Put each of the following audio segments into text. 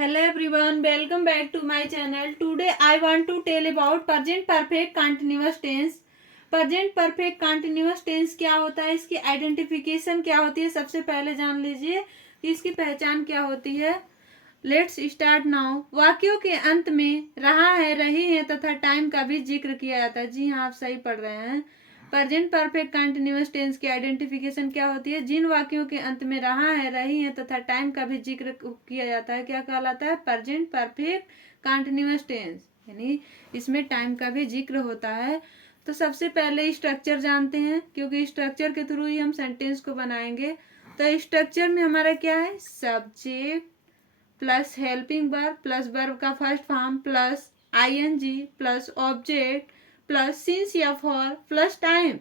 Hello everyone, welcome back to my channel. Today I want to tell about present perfect continuous tense. present perfect continuous tense क्या होता है, इसकी identification क्या होती है, सबसे पहले जान लीजिए कि इसकी पहचान क्या होती है। Let's start now. वाक्यों के अंत में रहा है, रही है तथा टाइम का भी जिक्र किया जाता है। जी हाँ, आप सही पढ़ रहे हैं। प्रेजेंट परफेक्ट कंटिन्यूअस टेंस की आइडेंटिफिकेशन क्या होती है? जिन वाक्यों के अंत में रहा है, रही है तथा टाइम का भी जिक्र किया जाता है, क्या कहलाता है? प्रेजेंट परफेक्ट कंटिन्यूअस टेंस, यानी इसमें टाइम का भी जिक्र होता है। तो सबसे पहले स्ट्रक्चर जानते हैं, क्योंकि स्ट्रक्चर के थ्रू ही हम सेंटेंस को बनाएंगे। तो स्ट्रक्चर में हमारा क्या है? Subject plus helping verb plus verb का first form plus ING plus object plus since या for plus time.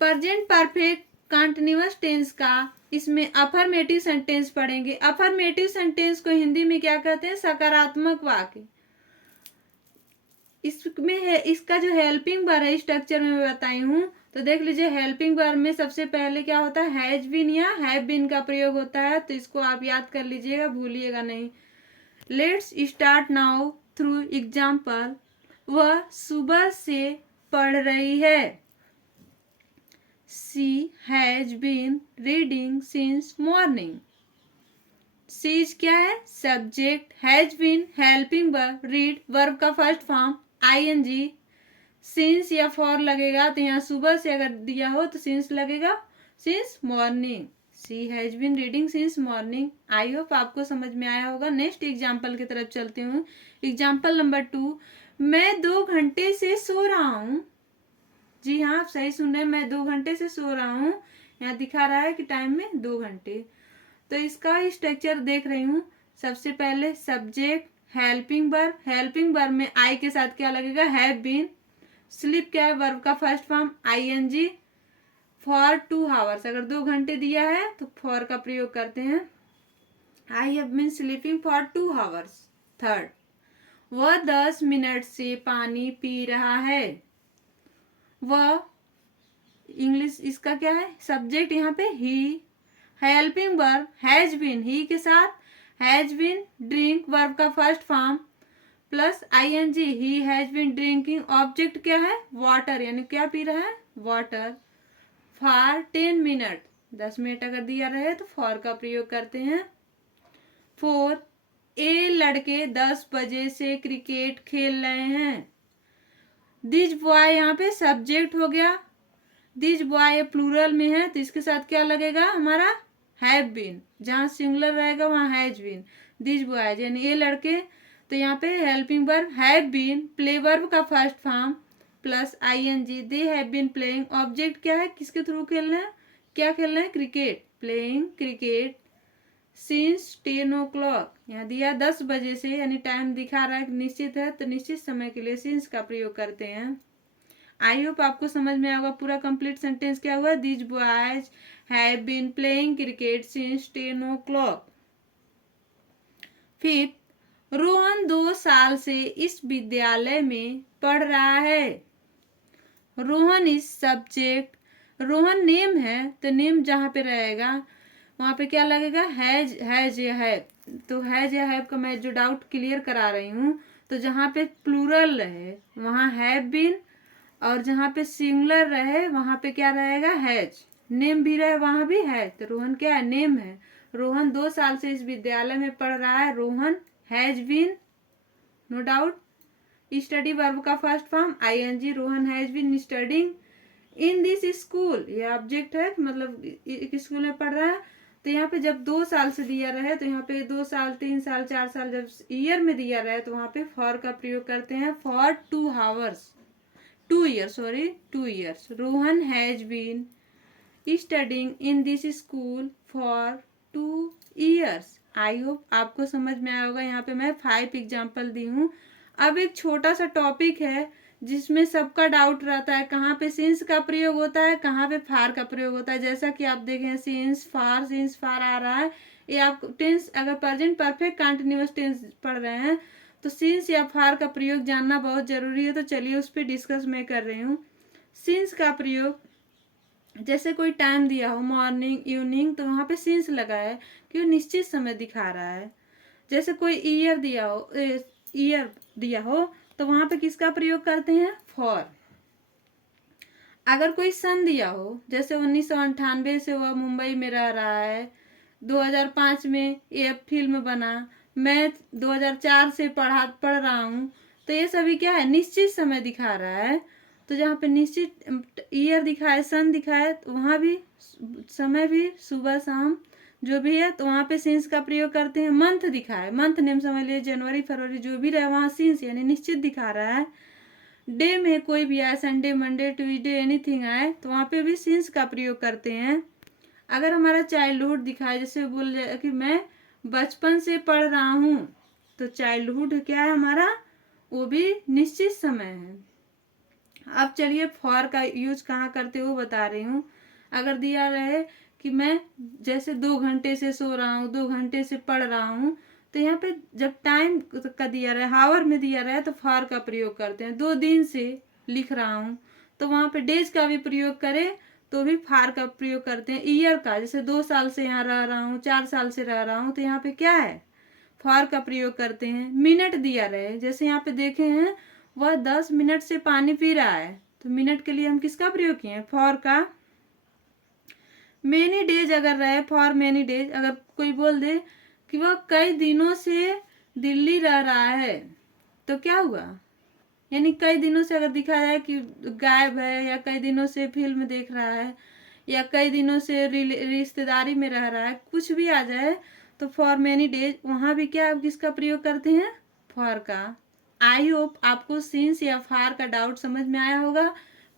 Present perfect continuous tense का इसमें अफर्मेटिव सेंटेंस पढ़ेंगे। अफर्मेटिव सेंटेंस को हिंदी में क्या कहते हैं? सकारात्मक वाक्य। इसमें है, इसका जो हेल्पिंग वर्ब है स्ट्रक्चर में मैं बताई हूँ, तो देख लीजिए हेल्पिंग वर्ब में सबसे पहले क्या होता है? हैज बीन या हैव बीन का प्रयोग होता है। तो इसको आप याद कर लीजिएगा, भूलिएगा नहीं। Let's start now through example. वह सुबह से पढ़ रही है। She has been reading since morning. सीज क्या है? Subject, has been helping verb, read verb का फर्स्ट फॉर्म आईएनजी, सिंस या फॉर लगेगा। तो यहाँ सुबह से अगर दिया हो तो सिंस लगेगा, since morning. She has been reading since morning. I hope आपको समझ में आया होगा। नेक्स्ट एग्जाम्पल की तरफ चलती हूँ। एग्जाम्पल नंबर 2, मैं 2 घंटे से सो रहा हूँ। जी हाँ, आप सही सुन रहे हैं, मैं 2 घंटे से सो रहा हूँ। यहाँ दिखा रहा है कि टाइम में 2 घंटे। तो इसका स्ट्रक्चर देख रही हूँ। सबसे पहले subject, helping verb, helping verb में आई के साथ क्या लगेगा? Have been. स्लीप क्या है? वर्ब का first form I N G. For 2 hours, अगर 2 घंटे दिया है तो फॉर का प्रयोग करते हैं। I have been sleeping for 2 hours. Third, वह 10 मिनट से पानी पी रहा है। वह, इंग्लिश इसका क्या है? सब्जेक्ट यहाँ पे he, helping verb has been, he के साथ हैज बीन, ड्रिंक वर्ब का first form plus I N G, he has been drinking. Object क्या है? वाटर, यानी क्या पी रहा है? वाटर। फॉर 10 मिनट, 10 मिनट अगर दिया रहे तो फॉर का प्रयोग करते हैं। 4, ए लड़के 10 बजे से क्रिकेट खेल रहे हैं। दिस बॉय यहाँ पे सब्जेक्ट हो गया। दिस बॉय प्लूरल में है तो इसके साथ क्या लगेगा हमारा? Have been. जहाँ सिंगुलर रहेगा वहाँ हैज बीन। दिस बॉयज यानी ये लड़के, तो यहाँ पे helping verb have been, play verb का first form plus ING, they have been playing. Object क्या है? किसके थ्रू खेल रहे हैं? क्या खेल रहे हैं? Cricket. Playing cricket since 10 o'clock, यहाँ दिया 10 बजे से, यानी टाइम दिखा रहा है निश्चित है, तो निश्चित समय के लिए सिंस का प्रयोग करते हैं। आई होप आपको समझ में आएगा। पूरा कंप्लीट सेंटेंस क्या हुआ? This boys have been playing cricket since 10 o'clock। Fifth, Rohan 2 साल से इस विद्यालय में पढ़ रहा है। Rohan is subject, Rohan name है तो नेम जहाँ पे रहेगा वहाँ पे क्या लगेगा? हैज या हैव। तो हैज या हैव का मैं जो डाउट क्लियर करा रही हूँ, तो जहाँ पे प्लूरल रहे वहाँ हैव बीन, और जहाँ पे सिंगुलर रहे वहाँ पे क्या रहेगा? हैज। नेम भी रहे वहाँ भी है, तो रोहन क्या है? नेम है। रोहन 2 साल से इस विद्यालय में पढ़ रहा है। Rohan has been, no doubt. Study verb का first form ING, Rohan has been studying in this school, ये ऑब्जेक्ट है, मतलब एक स्कूल में पढ़ रहा है। तो यहाँ पे जब 2 साल से दिया रहे तो यहाँ पे 2 साल, 3 साल, 4 साल, जब ईयर में दिया रहे तो वहाँ पे फॉर का प्रयोग करते हैं। For 2 hours, 2 years, sorry 2 years। Rohan has been studying in this school for 2 years। I hope आपको समझ में आया होगा। यहाँ पे मैं 5 एग्जाम्पल दी हूँ। अब एक छोटा सा टॉपिक है जिसमें सबका डाउट रहता है, कहाँ पे सिंस का प्रयोग होता है, कहाँ पे फार का प्रयोग होता है। जैसा कि आप देखें सिंस फार आ रहा है। ये आप टेंस, अगर प्रेजेंट परफेक्ट कंटिन्यूअस टेंस पढ़ रहे हैं तो सिंस या फार का प्रयोग जानना बहुत जरूरी है। तो चलिए उस पर डिस्कस मैं कर रही हूँ। सिंस का प्रयोग जैसे कोई टाइम दिया हो मॉर्निंग इवनिंग, तो वहाँ पे सिंस लगा है कि वो निश्चित समय दिखा रहा है। जैसे कोई ईयर दिया हो तो वहाँ पे किसका प्रयोग करते हैं, फॉर। अगर कोई सन दिया हो, जैसे 1998 से वह मुंबई में रह रहा है, 2005 में ये फिल्म बना, मैं 2004 से पढ़ रहा हूँ, तो ये सभी क्या है, निश्चित समय दिखा रहा है। तो जहाँ पे निश्चित ईयर दिखाए, सन दिखाए, तो वहाँ भी समय भी सुबह शाम जो भी है, तो वहाँ पे सिंस का प्रयोग करते हैं। मंथ दिखाए, मंथ नेम समझ लिए, जनवरी फरवरी जो भी रहे, वहाँ सिंस यानी निश्चित दिखा रहा है। डे में कोई भी आए, संडे मंडे ट्यूसडे एनीथिंग आए, तो वहाँ पे भी सिंस का प्रयोग करते हैं। अगर हमारा चाइल्डहुड दिखाए, जैसे बोल जाए कि मैं बचपन से पढ़ रहा हूँ, तो चाइल्डहुड क्या है हमारा, वो भी निश्चित समय है। अब चलिए फॉर का यूज कहाँ करते हो बता रही हूँ। अगर दिया रहे कि मैं जैसे 2 घंटे से सो रहा हूँ, 2 घंटे से पढ़ रहा हूँ, तो यहाँ पे जब टाइम का दिया रहे, हावर में दिया रहे, तो फॉर का प्रयोग करते हैं। 2 दिन से लिख रहा हूँ, तो वहाँ पे डेज का भी प्रयोग करें तो भी फार का प्रयोग करते हैं। ईयर का, जैसे 2 साल से यहाँ रह रहा हूँ, 4 साल से रह रहा हूँ, तो यहाँ पे क्या है, फॉर का प्रयोग करते हैं। मिनट दिया रहे, जैसे यहाँ पे देखे हैं वह 10 मिनट से पानी पी रहा है, तो मिनट के लिए हम किसका प्रयोग किए, फॉर का। मेनी डेज अगर रहे, फॉर मेनी डेज। अगर कोई बोल दे कि वह कई दिनों से दिल्ली रह रहा है, तो क्या हुआ, यानी कई दिनों से अगर दिखा जाए कि गायब है, या कई दिनों से फिल्म देख रहा है, या कई दिनों से रिश्तेदारी में रह रहा है, कुछ भी आ जाए, तो फॉर मेनी डेज वहाँ भी क्या किसका प्रयोग करते हैं, फॉर का। आई होप आपको सिंस या फार का डाउट समझ में आया होगा।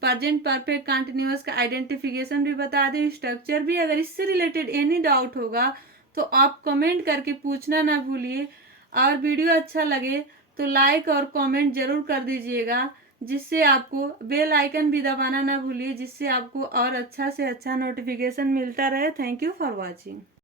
प्रेजेंट परफेक्ट कंटिन्यूअस का आइडेंटिफिकेशन भी बता दें, स्ट्रक्चर भी। अगर इससे रिलेटेड एनी डाउट होगा तो आप कमेंट करके पूछना ना भूलिए। और वीडियो अच्छा लगे तो लाइक और कमेंट जरूर कर दीजिएगा, जिससे आपको बेल आइकन भी दबाना ना भूलिए, जिससे आपको और अच्छा से अच्छा नोटिफिकेशन मिलता रहे। Thank you for watching.